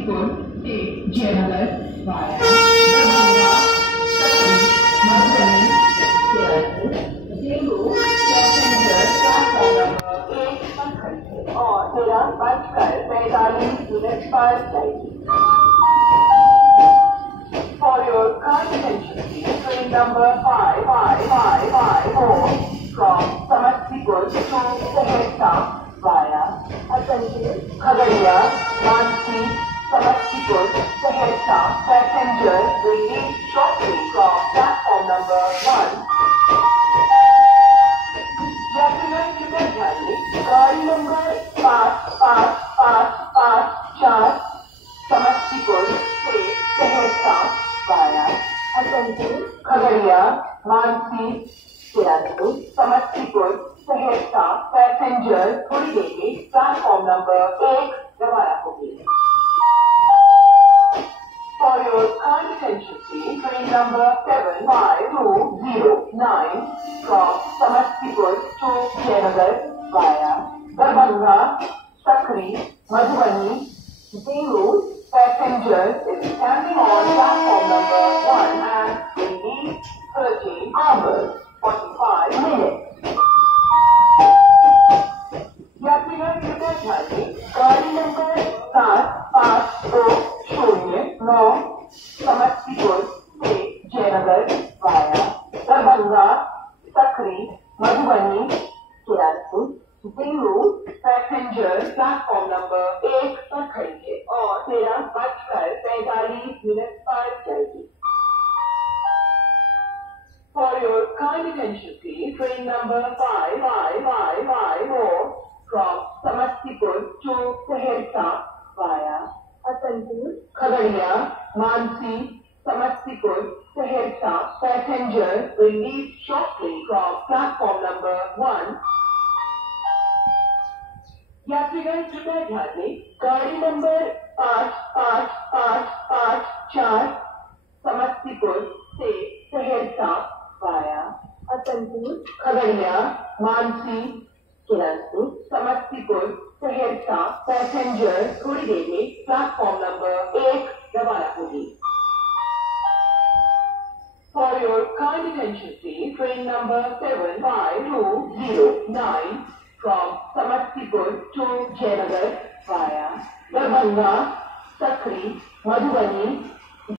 समस्तीपुर से Jaynagar via Darbhanga Madhubani passenger platform number 1 पर खड़े और 13:45 पर जाएगी। For your kind attention, please, train number 5554 from Samastipur to Saharsa via Khagadiya, Mansi, Samastipur, Saharsa. Passenger will leave shortly from platform number 1. यात्रियों कृपया ध्यान दें, गाड़ी नंबर 5554 समस्तीपुर से सहरसा वाया खगड़िया, मानसी, सिराजपुर, समस्तीपुर, सहरसा। पैसेंजर थोड़ी देर में प्लेटफॉर्म नंबर 1 रवाना होगी। For your kind attention, please, train number 75209 from Samastipur to Jayanagar via Darbhanga, Sakri, Madhubani, Deru. Passenger is standing on platform number 1 and will leave 13 hours 45 minutes. यात्रियों कृपया ध्यान दें, गाड़ी number 7520 Samastipur से जयनगर वाया दरभंगा, सकरी, मधुबनी, सिराजपुर, देरू। Passenger platform number 1 पर खड़ी है और 13:45 पर जाएगी। For your kind attention, please, train number 5554 from Samastipur to Saharsa via Khagadiya, Mansi, Samastipur, Saharsa. Passenger will leave shortly from platform number 1. यात्रीगण कृपया ध्यान दें, गाड़ी नंबर 5554 समस्तीपुर से सहरसा वाया खगड़िया, मानसी, सिराजपुर, समस्तीपुर, सहरसा। पैसेंजर थोड़ी देर में प्लेटफॉर्म नंबर 1 रवाना होगी। For your kind attention, please, train number 75209 from Samastipur to Jayanagar via Darbhanga, Sakri, Madhubani,